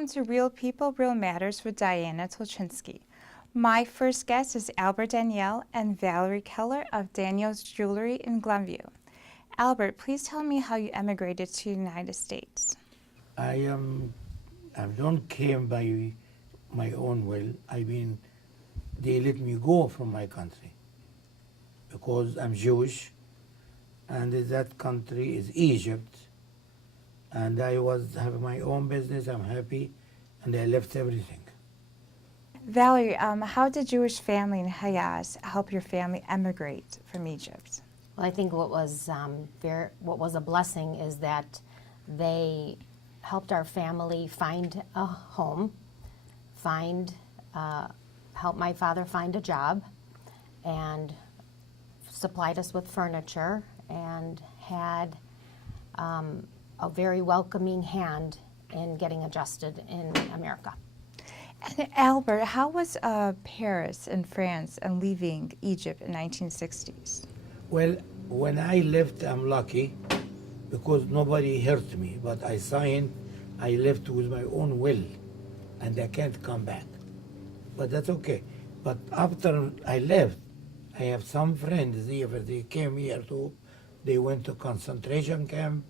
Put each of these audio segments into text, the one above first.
welcome to Real People, Real Matters with Diana Tulchinsky. My first guest is Albert Danielle and Valerie Keller of Daniels Jewelery in Glenview. Albert, please tell me how you emigrated to the United States. I don't came by my own will. They let me go from my country because I'm Jewish, and that country is Egypt. And I have my own business. I'm happy, and I left everything. Valerie, how did Jewish family in Hayaz help your family emigrate from Egypt? Well, I think what was a blessing is that they helped our family find a home, helped my father find a job, and supplied us with furniture, and had a very welcoming hand in getting adjusted in America. And Albert, how was Paris and France and leaving Egypt in 1960s? Well, when I left, I'm lucky because nobody hurt me, but I left with my own will, and I can't come back. But that's okay. But after I left, I have some friends here, they came here too. They went to concentration camp,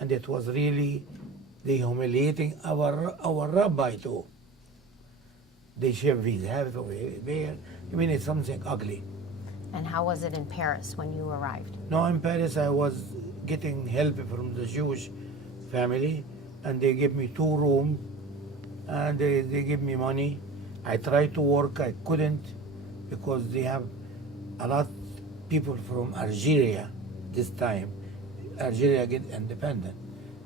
and it was really humiliating our rabbi too. They shave his head over there. I mean, it's something ugly. And how was it in Paris when you arrived? No, in Paris I was getting help from the Jewish family, and they gave me 2 rooms, and they give me money. I tried to work, I couldn't, because they have a lot of people from Algeria this time. Algeria get independent.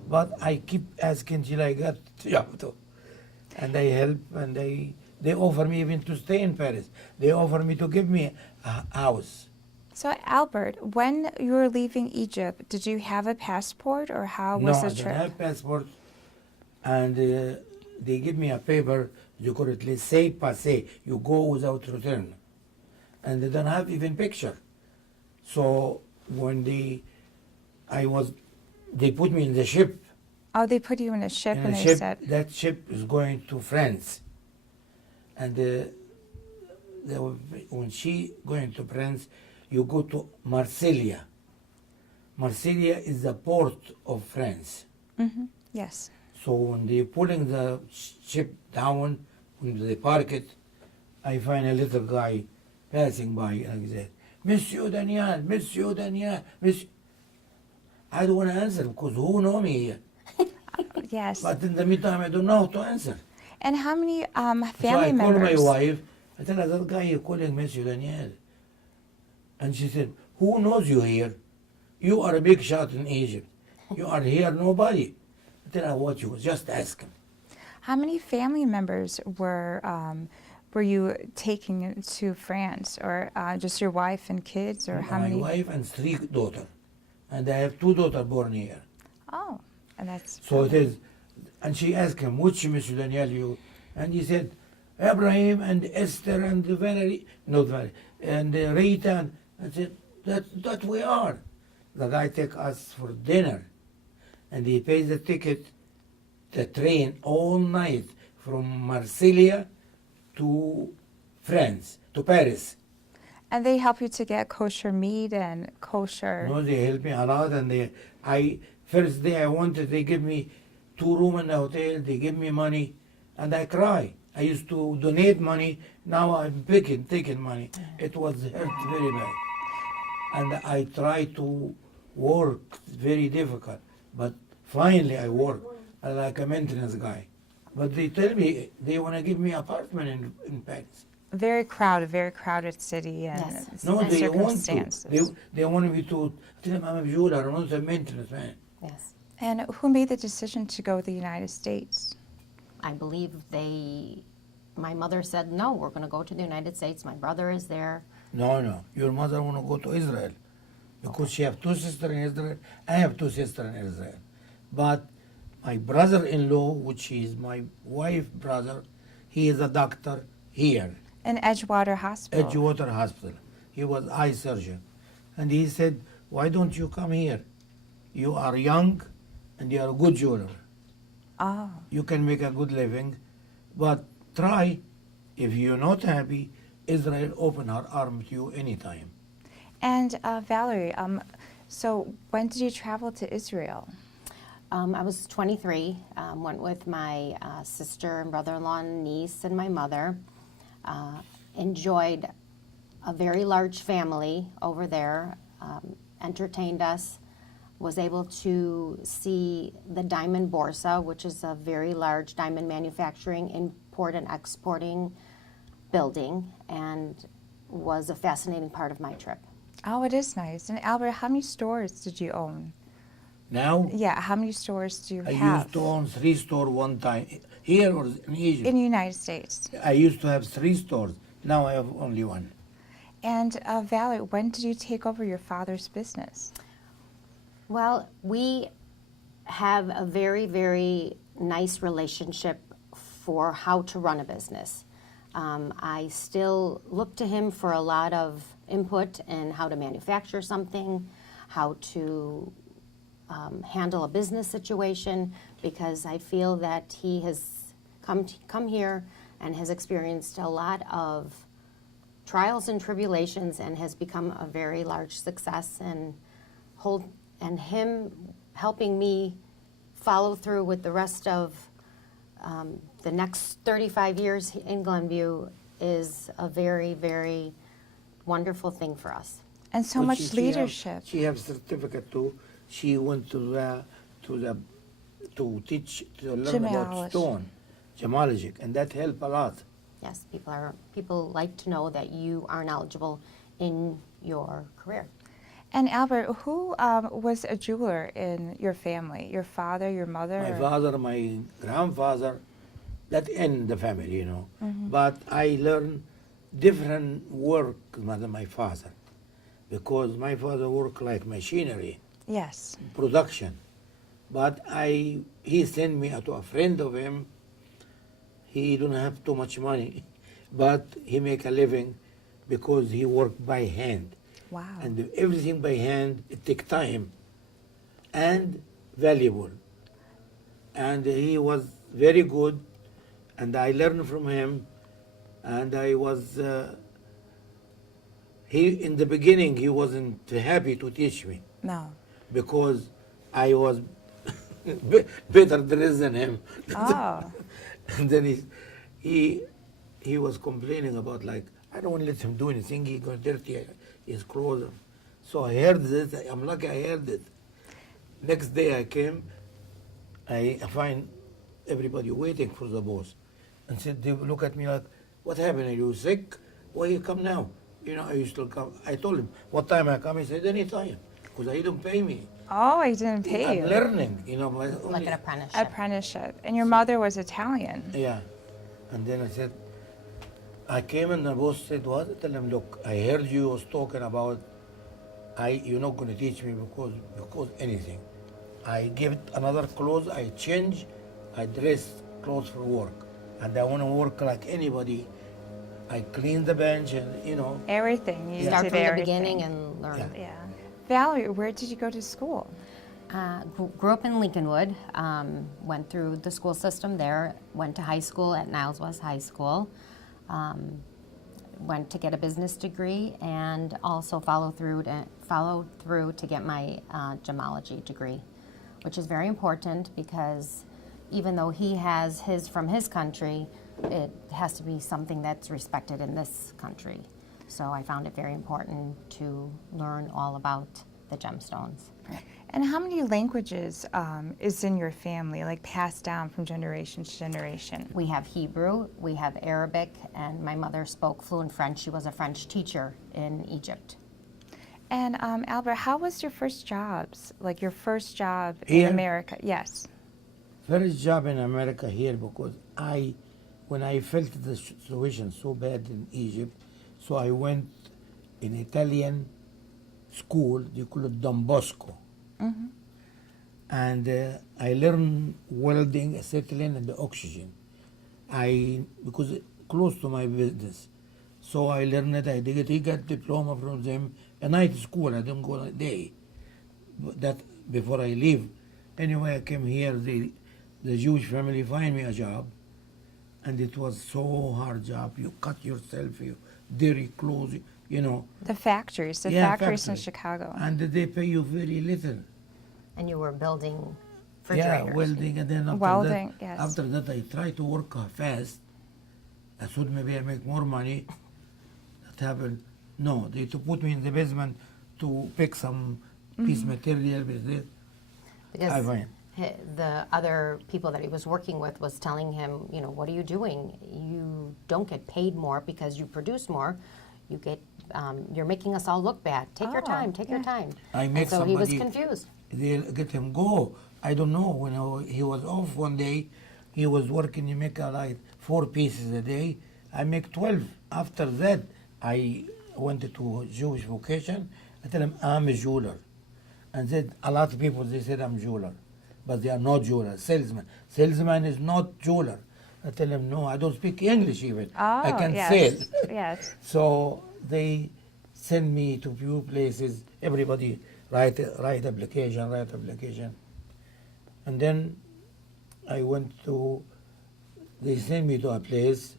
But I keep asking till I got job too. And they help, and they offer me even to stay in Paris. They offer me to give me a house. So Albert, when you were leaving Egypt, did you have a passport or how was No, the I trip? don't have passport, and they give me a paper, you call it laissez-passer, you go without return. And they don't have even picture. So when they put me in the ship. Oh, they put you in a ship In and a they ship, said, that ship is going to France. And when she going to France, you go to Marseille. Marseille is the port of France. yes. So when they pulling the ship down, when they park it, I find a little guy passing by, and he said, Monsieur Daniel, Monsieur Daniel, Monsieur. I don't want to answer because who know me here? Yes. But in the meantime, I don't know how to answer. And how many family So I call members? my wife. I tell her, that guy is calling Monsieur Daniel. And she said, who knows you here? You are a big shot in Egypt. You are here, nobody. I tell her, what you just ask him. How many family members were you taking to France, or just your wife and kids, or how My many? wife and 3 daughters. And I have 2 daughters born here. Oh, and that's. So it is. And she asked him, which Monsieur Daniel you? And he said, Abraham and Esther and Valerie, not Valerie, and Rita. And I said, that we are. The guy take us for dinner. And he pays the ticket, the train all night from Marseille to France, to Paris. And they help you to get kosher meat and kosher. No, they help me a lot. And first day I wanted, they give me 2 rooms in the hotel, they give me money, and I cry. I used to donate money, now I'm taking money. It was hurt very bad. And I try to work, very difficult, but finally I work like a maintenance guy. But they tell me they want to give me apartment in Paris. Very crowded city, and Yes. No, and they want circumstances. to. They want me to tell them I'm a jeweler, I'm not a maintenance man. Yes. And who made the decision to go to the United States? I believe my mother said, no, we're going to go to the United States. My brother is there. No, your mother want to go to Israel because she have 2 sisters in Israel. I have 2 sisters in Israel. But my brother-in-law, which is my wife's brother, he is a doctor here. In Edgewater Hospital. Edgewater Hospital. He was eye surgeon. And he said, why don't you come here? You are young and you are a good jeweler. Oh. You can make a good living, but try. If you're not happy, Israel open her arm to you anytime. And Valerie, so when did you travel to Israel? I was 23, went with my sister and brother-in-law and niece and my mother. Enjoyed a very large family over there, entertained us, was able to see the Diamond Borsa, which is a very large diamond manufacturing, import and exporting building, and was a fascinating part of my trip. Oh, it is nice. And Albert, how many stores did you own? Now, Yeah, how many stores do you I have? used to own 3 stores one time. Here or in Egypt? In the United States. I used to have 3 stores. Now I have only one. And Valerie, when did you take over your father's business? Well, we have a very, very nice relationship for how to run a business. I still look to him for a lot of input in how to manufacture something, how to handle a business situation, because I feel that he has come here and has experienced a lot of trials and tribulations and has become a very large success, and him helping me follow through with the rest of the next 35 years in Glenview is a very, very wonderful thing for us. And so But much leadership. She have certificate too. She went to teach to learn about Genealogy. stone, gemology, and that helped a lot. Yes, people like to know that you are knowledgeable in your career. And Albert, who was a jeweler in your family? Your father, your mother? My or- father, my grandfather, that in the family, you know. But I learned different work than my father, because my father worked like machinery, Yes. production. But he sent me to a friend of him. He don't have too much money, but he make a living because he worked by hand. Wow. And everything by hand, it take time and valuable. And he was very good, and I learned from him. And I was, in the beginning, he wasn't happy to teach me No. because I was better dressed than him. Oh. And then he was complaining about, like, I don't want to let him do anything. He got dirty his clothes. So I heard this. I'm lucky I heard it. Next day I came. I find everybody waiting for the boss, and said, they look at me like, what happened? Are you sick? Why you come now? You know, I used to come. I told him what time I come. He said any time, because he don't pay me. Oh, I didn't pay I'm you. learning, you know. Like an apprenticeship. Apprenticeship. And your mother was Italian. Yeah. And then I said, I came and the boss said, what? I tell him, look, I heard you was talking about, you're not going to teach me because anything. I give it another clothes, I change, I dress clothes for work. And I want to work like anybody. I clean the bench and, you know. Everything. You Start did from the everything. beginning and learn. Yeah. Yeah. Valerie, where did you go to school? Grew up in Lincolnwood, went through the school system there, went to high school at Niles West High School, went to get a business degree, and also followed through to get my gemology degree, which is very important because even though he has his from his country, it has to be something that's respected in this country. So I found it very important to learn all about the gemstones. And how many languages is in your family, like passed down from generation to generation? We have Hebrew, we have Arabic, and my mother spoke fluent French. She was a French teacher in Egypt. And Albert, how was your first jobs? Like your first job Here? in America? Yes. First job in America here, because when I felt the situation so bad in Egypt, so I went in Italian school, they call it Don Bosco. Mm-hmm. And I learned welding, acetylene, and the oxygen. Because it close to my business. So I learned it, I did it. He got diploma from them, a night school, I didn't go a day. But that before I leave. Anyway, I came here, the Jewish family find me a job, and it was so hard job. You cut yourself, you dirty clothes, you know. The factories in factory. Chicago. And they pay you very little. And you were building Yeah, refrigerators. welding, and then after Welding, that, yes. after that I try to work fast. I thought maybe I make more money. That happened. No, they to put me in the basement to pick some piece material with it. I Because find. the other people that he was working with was telling him, you know, what are you doing? You don't get paid more because you produce more. You get, you're making us all look bad. Take your Oh, time, take your yeah. time. I And make so he was somebody- confused. They get him go. I don't know. When he was off one day, he was working. He make like 4 pieces a day. I make 12. After that, I went to Jewish vocation. I tell him I'm a jeweler, and then a lot of people they said I'm jeweler, but they are not jeweler. Salesman. Salesman is not jeweler. I tell him no. I don't speak English even. I Oh, can yes. sell. Yes. So they send me to few places. Everybody write application, and then I went to. They sent me to a place.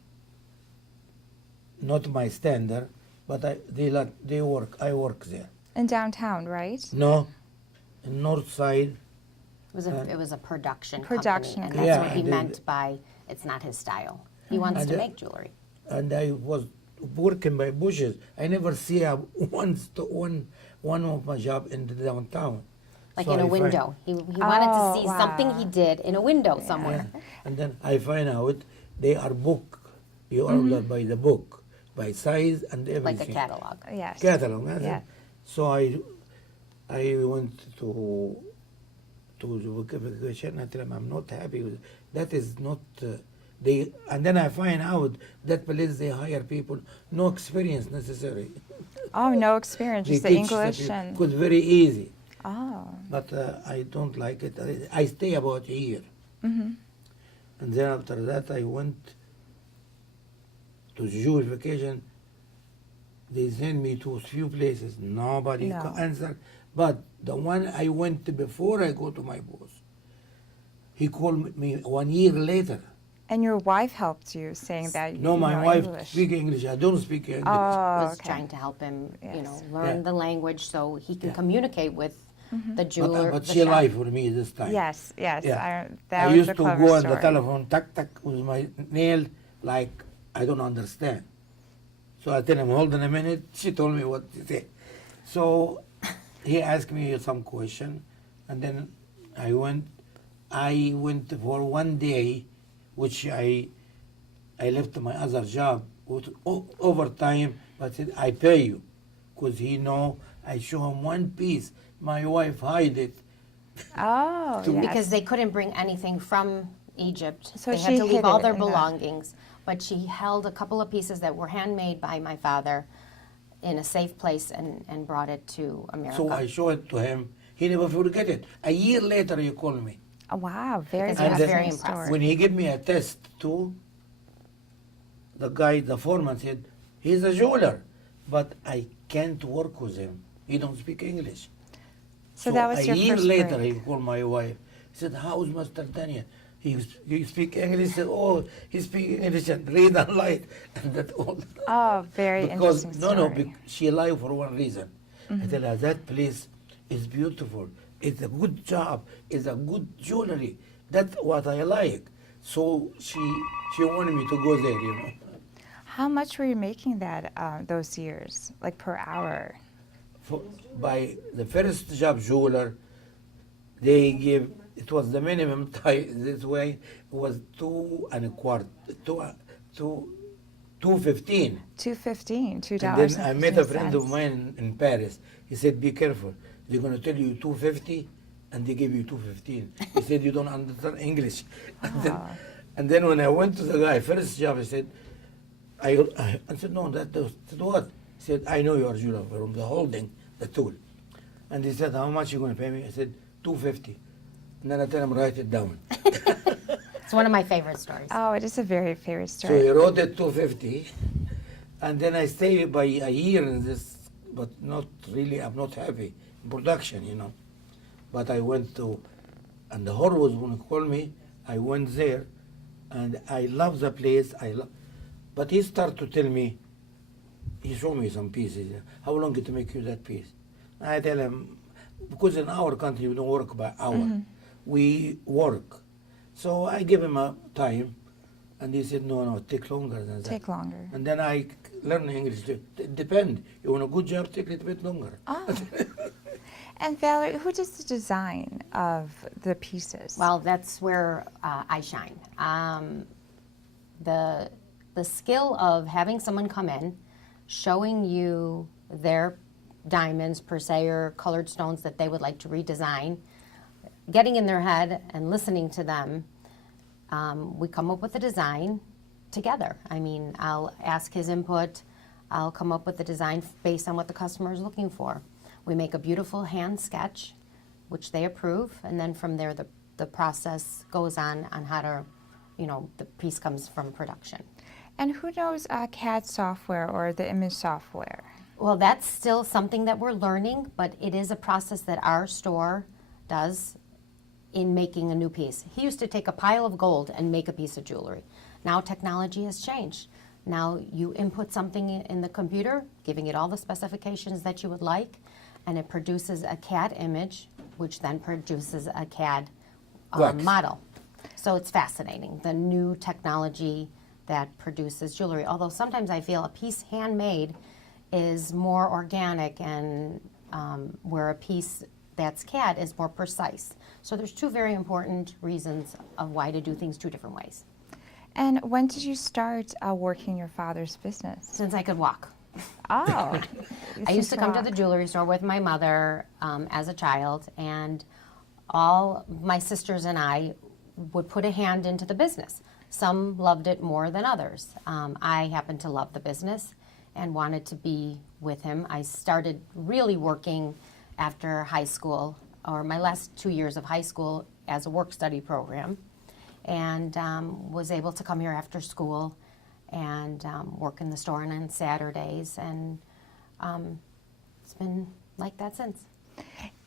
Not my standard, but they work. I work there. In downtown, right? No, in north side. It was a production Production company, and that's Yeah, what he and meant by it's not his style. He wants And to the- make jewelry. And I was working by bushes. I never see one of my job in the downtown. Like So in a I find- window. He wanted to Oh, see something wow. he did in a window somewhere. And then I find out they are book. You order by the book, by size and everything. Like a catalog. Yes. Catalog. That's Yeah. it. So I went to the vacation. I tell them I'm not happy with it. That is not. They and then I find out that place they hire people no experience necessary. Oh, no experience, They just the teach English people, and. 'cause very easy. Oh. But I don't like it. I stay about a year. Mm-hmm. And then after that, I went to Jewish vacation. They sent me to a few places. Nobody No. could answer. But the one I went to before I go to my boss, he called me 1 year later. And your wife helped you, saying that you No, my know wife English. speaks English. I don't speak English. Oh, Was okay. trying to help him, you know, Yes. learn Yeah. the language so he can Yeah. communicate with the jeweler. But the she shop. lied for me this time. Yes, yes. Yeah. That I was used a to clever go on story. the telephone, tuck, tuck, with my nail, like I don't understand. So I tell him, hold on a minute. She told me what to say. So he asked me some question, and then I went for 1 day, which I left my other job with overtime, but said, I pay you. Because he know I show him one piece. My wife hide it. Oh, To- yes. Because they couldn't bring anything from Egypt. So they she had to hid leave all it their in the- belongings. But she held a couple of pieces that were handmade by my father in a safe place and brought it to America. So I show it to him. He never forget it. A year later, he called me. Oh, wow, very Because he was fascinating very story. impressed. When he gave me a test too, the guy, the foreman said, he's a jeweler, but I can't work with him. He don't speak English. So that was your a year first later, break. he called my wife. He said, how's Mr. Daniel? He speak English. He said, oh, he speak English and read and write. And that all. Oh, very Because, interesting no, story. Mm-hmm. she lied for one reason. I tell her, that place is beautiful. It's a good job. It's a good jewelry. That's what I like. So she wanted me to go there, you know. How much were you making that those years, like per hour? By the first job jeweler, they give, it was the minimum this way, it was 2 1/4, 2.15. $2.15, $2. And then I met a friend of mine in Paris. He said, be careful. They're going to tell you 2.50 and they give you 2.15. He said, you don't understand English. And then when I went to the guy, first job, he said, I said, no, that's what? He said, I know you are jeweler from the holding, the tool. And he said, how much you going to pay me? I said, 2.50. And then I tell him, write it down. It's one of my favorite stories. Oh, it is a very favorite So story. he wrote it 250, and then I stayed by a year in this, but not really, I'm not happy in production, you know. But I went to, and the horror was going to call me, I went there, and I love the place. But he started to tell me, he showed me some pieces. How long it make you that piece? I tell him, because in our country we don't work by hour, we work. So I give him a time, and he said, no, take longer than that. Take longer. And then I learn English. It depend. You want a good job, take a little bit longer. Oh. And Valerie, who does the design of the pieces? Well, that's where I shine. The skill of having someone come in, showing you their diamonds per se or colored stones that they would like to redesign, getting in their head and listening to them, we come up with a design together. I mean, I'll ask his input, I'll come up with a design based on what the customer is looking for. We make a beautiful hand sketch, which they approve, and then from there the process goes on how to, the piece comes from production. And who knows CAD software or the image software? Well, that's still something that we're learning, but it is a process that our store does in making a new piece. He used to take a pile of gold and make a piece of jewelry. Now technology has changed. Now you input something in the computer, giving it all the specifications that you would like, and it produces a CAD image, which then produces a CAD model. So it's fascinating, the new technology that produces jewelry. Although sometimes I feel a piece handmade is more organic, and where a piece that's CAD is more precise. So there's two very important reasons of why to do things two different ways. And when did you start working your father's business? Since I could walk. Oh. I used to come to the jewelry store with my mother as a child, and all my sisters and I would put a hand into the business. Some loved it more than others. I happened to love the business and wanted to be with him. I started really working after high school, or my last 2 years of high school, as a work-study program, and was able to come here after school and work in the store on Saturdays, and it's been like that since.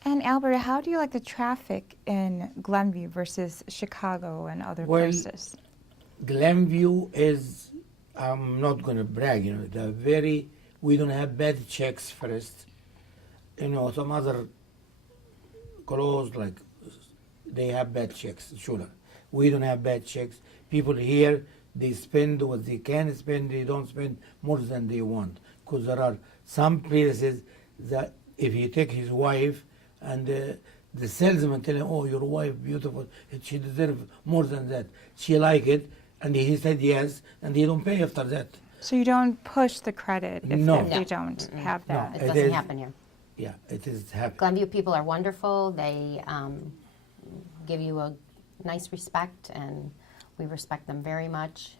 And Albert, how do you like the traffic in Glenview versus Chicago and other places? Glenview is, I'm not going to brag, we don't have bad checks first. Some other clothes, like, they have bad checks, sure. We don't have bad checks. People here, they spend what they can spend, they don't spend more than they want. Because there are some places that if you take his wife and the salesman tell him, oh, your wife beautiful, she deserves more than that. She like it, and he said yes, and he don't pay after that. So you don't push the credit if they don't have that? No, it doesn't happen here. Yeah, it is happening. Glenview people are wonderful. They give you a nice respect, and we respect them very much.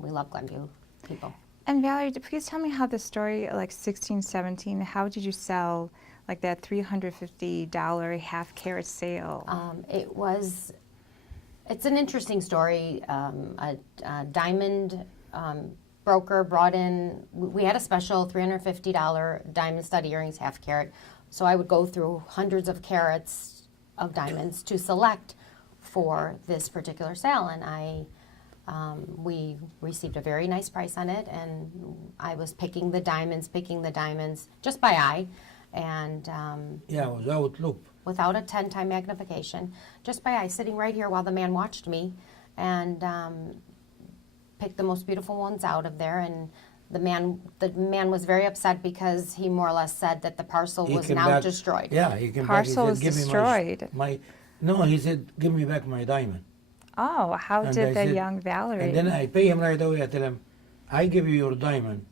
We love Glenview people. And Valerie, please tell me how the story, like 16, 17, how did you sell like that $350 half carat sale? It's an interesting story. A diamond broker brought in, we had a special $350 diamond stud earrings, half carat. So I would go through hundreds of carats of diamonds to select for this particular sale, and we received a very nice price on it, and I was picking the diamonds just by eye, and without loop, without a 10-time magnification, just by eye, sitting right here while the man watched me, and picked the most beautiful ones out of there. And the man was very upset because he more or less said that the parcel was now destroyed. Yeah, he came Parcel back. He was said, destroyed. No, he said, give me back my diamond. Oh, how And did I the said- young Valerie? And then I pay him right away. I tell him, I give you your diamond,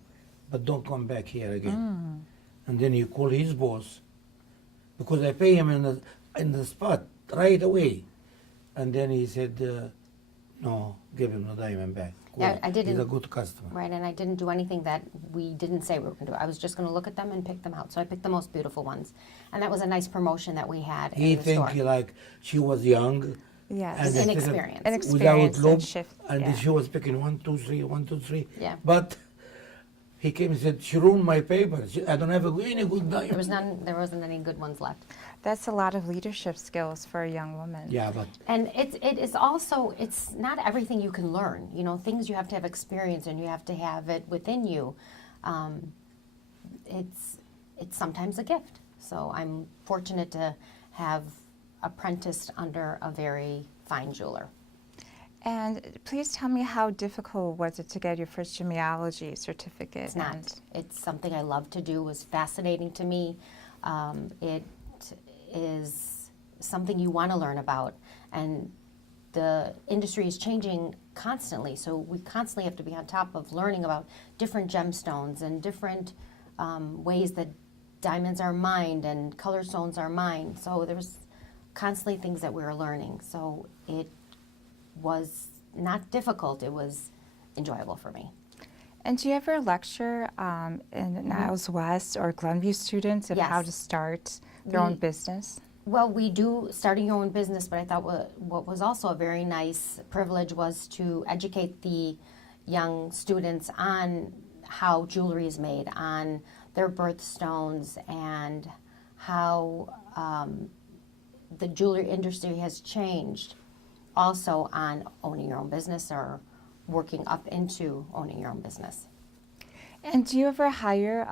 but don't come back here again. And then he called his boss, because I pay him in the spot right away. And then he said, no, give him the diamond back. Yeah, I didn't. He's a good customer. Right, and I didn't do anything that we didn't say we were going to do. I was just going to look at them and pick them out. So I picked the most beautiful ones. And that was a nice promotion that we had He in the store. think like she was young. Yes. and they Inexperienced. Inexperienced Without and loop, shift, and yeah. she was picking 1, 2, 3, 1, 2, 3. Yeah. But He came and said, she ruined my paper. I don't have any good diamond. There wasn't any good ones left. That's a lot of leadership skills for a young woman. Yeah, but And it is also, it's not everything you can learn. You know, things you have to have experience and you have to have it within you. It's sometimes a gift. So I'm fortunate to have apprenticed under a very fine jeweler. And please tell me, how difficult was it to get your first genealogy certificate? It's not. It's something I love to do. It was fascinating to me. It is something you want to learn about. And the industry is changing constantly, so we constantly have to be on top of learning about different gemstones and different ways that diamonds are mined and color stones are mined. So there's constantly things that we were learning. So it was not difficult, it was enjoyable for me. And do you ever lecture in Niles West or Glenview students of Yes. how to start their own business? Well, we do starting your own business, but I thought what was also a very nice privilege was to educate the young students on how jewelry is made, on their birthstones, and how the jewelry industry has changed. Also on owning your own business or working up into owning your own business. And do you ever hire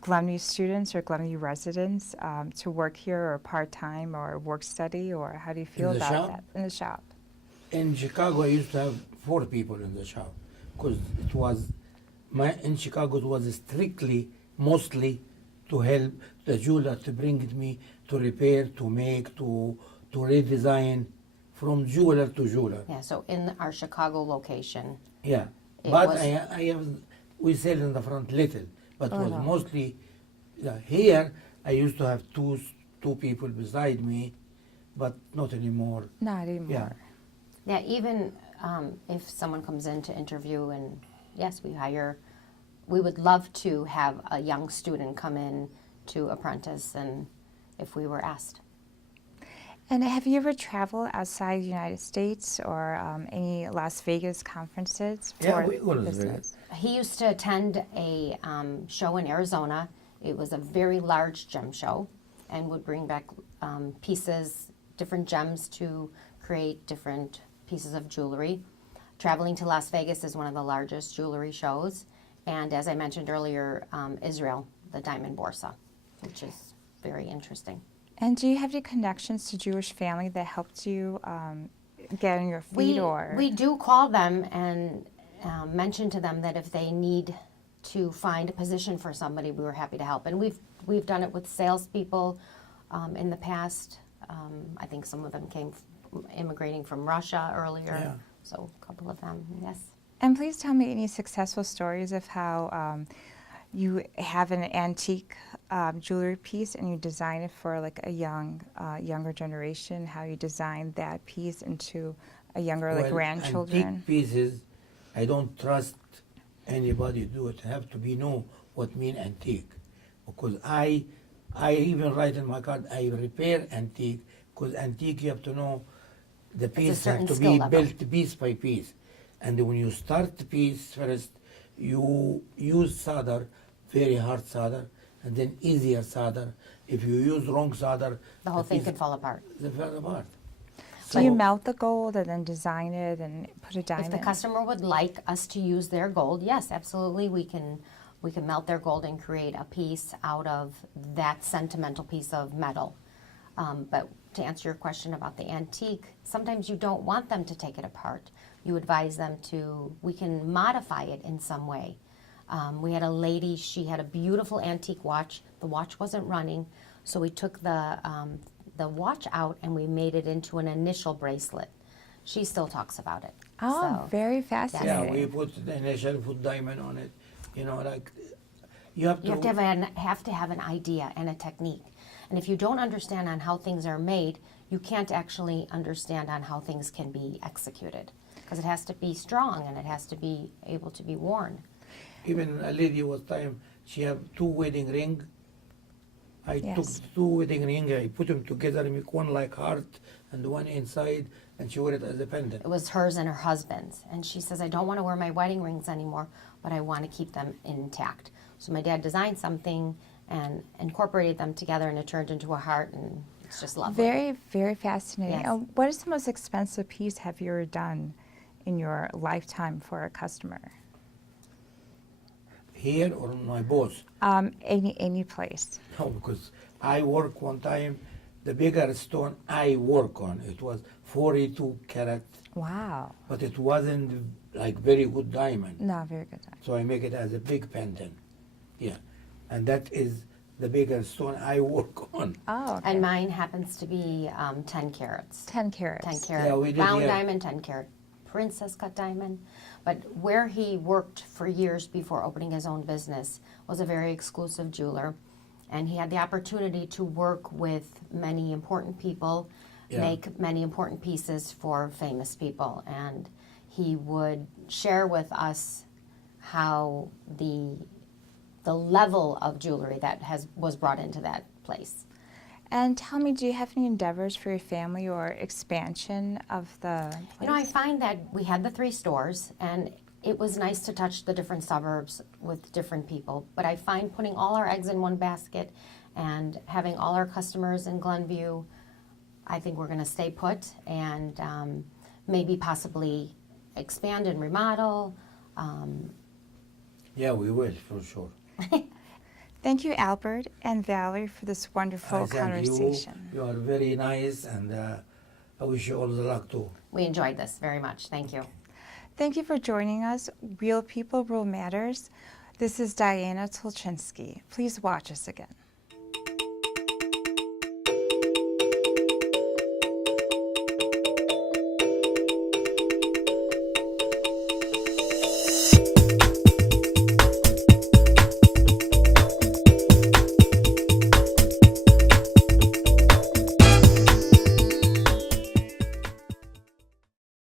Glenview students or Glenview residents to work here, or part-time, or work study, or how do you feel the about shop? that in the shop? in Chicago, I used to have 4 people in the shop because it was in Chicago. It was strictly, mostly, to help the jeweler to bring it me to repair, to make, to redesign, from jeweler to jeweler. Yeah, so in our Chicago location, Yeah, It but was- I have, we sell in the front little, but Oh, was no. mostly, here I used to have two people beside me, but not anymore. Not anymore. Yeah. yeah, even if someone comes in to interview, and yes, we would love to have a young student come in to apprentice, and if we were asked. And have you ever traveled outside the United States or any Las Vegas conferences for Yeah, we go to Las business? He used to attend a show in Arizona. It was a very large gem show, and would bring back pieces, different gems to create different pieces of jewelry. Traveling to Las Vegas is one of the largest jewelry shows, and as I mentioned earlier, Israel, the Diamond Borsa, which is very interesting. And do you have any connections to Jewish family that helped you get on your feet? We do call them and mention to them that if they need to find a position for somebody, we were happy to help. And we've done it with salespeople in the past. I think some of them came immigrating from Russia earlier. Yeah. So a couple of them, yes. And please tell me any successful stories of how you have an antique jewelry piece and you design it for like a younger generation, how you designed that piece into a younger like Well, grandchildren. Antique pieces, I don't trust anybody to do it. Have to be know what mean antique, because I even write in my card I repair antique, because antique you have to know the piece certain have to skill be level. built piece by piece, and when you start the piece first, you use solder, very hard solder, and then easier solder. If you use wrong solder, The whole thing piece can fall apart. they fall apart. Do you melt the gold and then design it and put a If diamond? the customer would like us to use their gold, yes, absolutely, we can melt their gold and create a piece out of that sentimental piece of metal. But to answer your question about the antique, sometimes you don't want them to take it apart. You advise them we can modify it in some way. We had a lady, she had a beautiful antique watch. The watch wasn't running, so we took the watch out and we made it into an initial bracelet. She still talks about it. Oh, So, very Yeah, fascinating. we put the initial, put diamond on it. You know, like you have to. You have to have an idea and a technique. And if you don't understand on how things are made, you can't actually understand on how things can be executed. Because it has to be strong and it has to be able to be worn. Even a lady was time she have 2 wedding ring, I Yes. took 2 wedding rings, I put them together, make one like heart and one inside, and she wore it as a pendant. It was hers and her husband's. And she says, I don't want to wear my wedding rings anymore, but I want to keep them intact. So my dad designed something and incorporated them together, and it turned into a heart, and it's just lovely. Very, very fascinating. Yes. What is the most expensive piece have you ever done in your lifetime for a customer? Here or my boss? Any place. No, because I work one time, the bigger stone I work on, it was 42 karat, Wow. but it wasn't like very good diamond. No, very good. So I make it as a big pendant. Yeah. And that is the bigger stone I work on. Oh, okay. And mine happens to be 10 carats. 10 carats. 10 carat Yeah, we did, round yeah. diamond, 10 carat princess cut diamond. But where he worked for years before opening his own business was a very exclusive jeweler. And he had the opportunity to work with many important people, Yeah. make many important pieces for famous people. And he would share with us how the level of jewelry that was brought into that place. And tell me, do you have any endeavors for your family or expansion of the place? You know, I find that we had the 3 stores, and it was nice to touch the different suburbs with different people. But I find putting all our eggs in one basket and having all our customers in Glenview, I think we're going to stay put and maybe possibly expand and remodel. Yeah, we will, for sure. Thank you, Albert and Valerie, for this wonderful I thank conversation. you. You are very nice, and I wish you all the luck too. We enjoyed this very much. Thank you. Thank you for joining us. Real People, Real Matters. This is Diana Tulchinsky. Please watch us again.